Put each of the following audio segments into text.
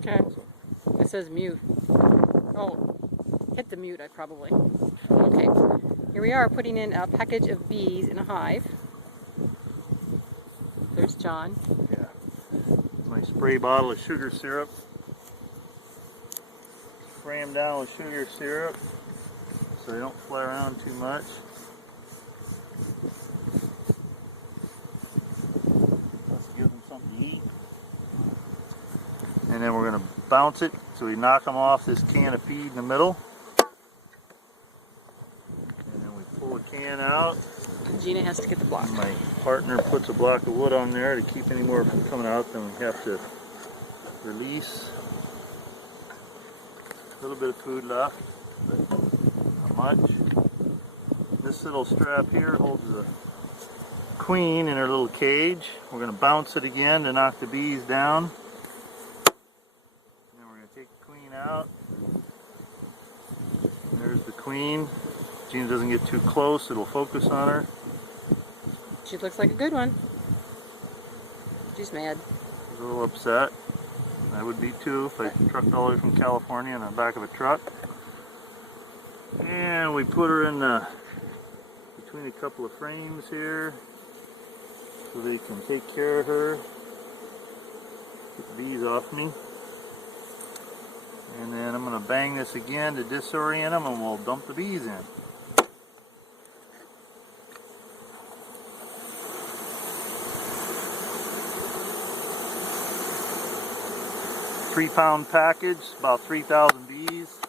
Okay. It says mute. Oh, hit the mute, I probably. Okay. Here we are putting in a package of bees in a hive. There's John. Yeah. My spray bottle of sugar syrup. Spray them down with sugar syrup so they don't fly around too much. Let's give them something to eat. And then we're going to bounce it so we knock them off this can of feed in the middle. And then we pull the can out. Gina has to get the block. My partner puts a block of wood on there to keep any more from coming out. Then we have to release. A little bit of food left, but not much. This little strap here holds the queen in her little cage. We're going to bounce it again to knock the bees down. Then we're going to take the queen out. There's the queen. Gina doesn't get too close, it'll focus on her. She looks like a good one. She's mad. She's a little upset. I would be too if I trucked all the way from California in the back of a truck. And we put her in between a couple of frames here so they can take care of her. Get the bees off me. And then I'm going to bang this again to disorient them and we'll dump the bees in. 3-pound package, about 3,000 bees.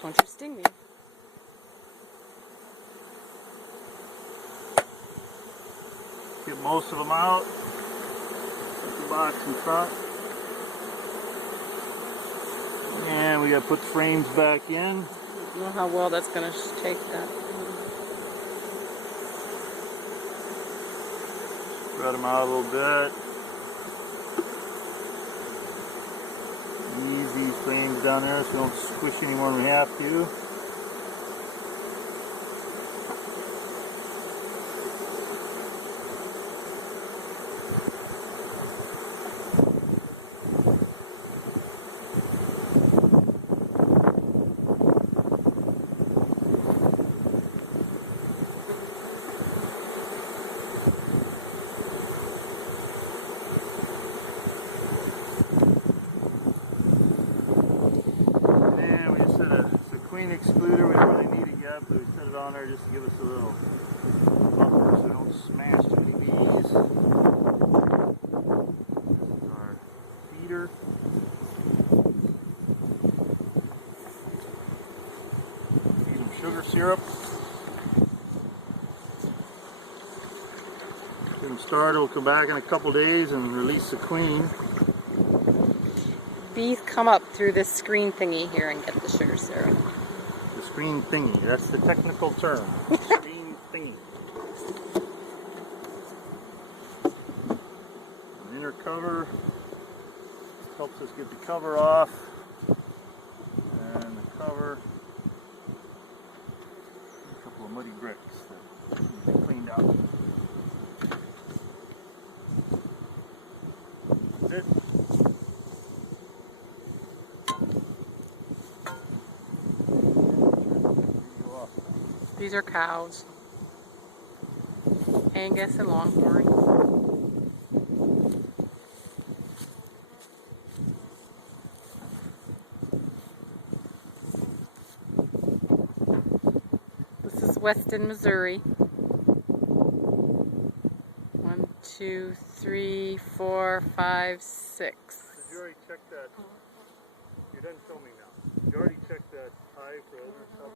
Don't you sting me. Get most of them out. Put the box in front. And we got to put the frames back in. I don't know how well that's going to take that. Spread them out a little bit. Ease these frames down there so we don't squish any more than we have to. Queen excluder, we don't really need it yet, but we set it on there just to give us a little buffer so we don't smash too many bees. This is our feeder. Feed them sugar syrup. Get them started. We'll come back in a couple days and release the queen. Bees come up through this screen thingy here and get the sugar syrup. The screen thingy, that's the technical term. Screen thingy. An inner cover helps us get the cover off. And the cover, a couple of muddy bricks that need to be cleaned out. That's it. These are cows. Angus and Longhorn. This is Weston, Missouri. 1, 2, 3, 4, 5, 6. Did you already check that? You're done filming now. You already checked that hive for other stuff?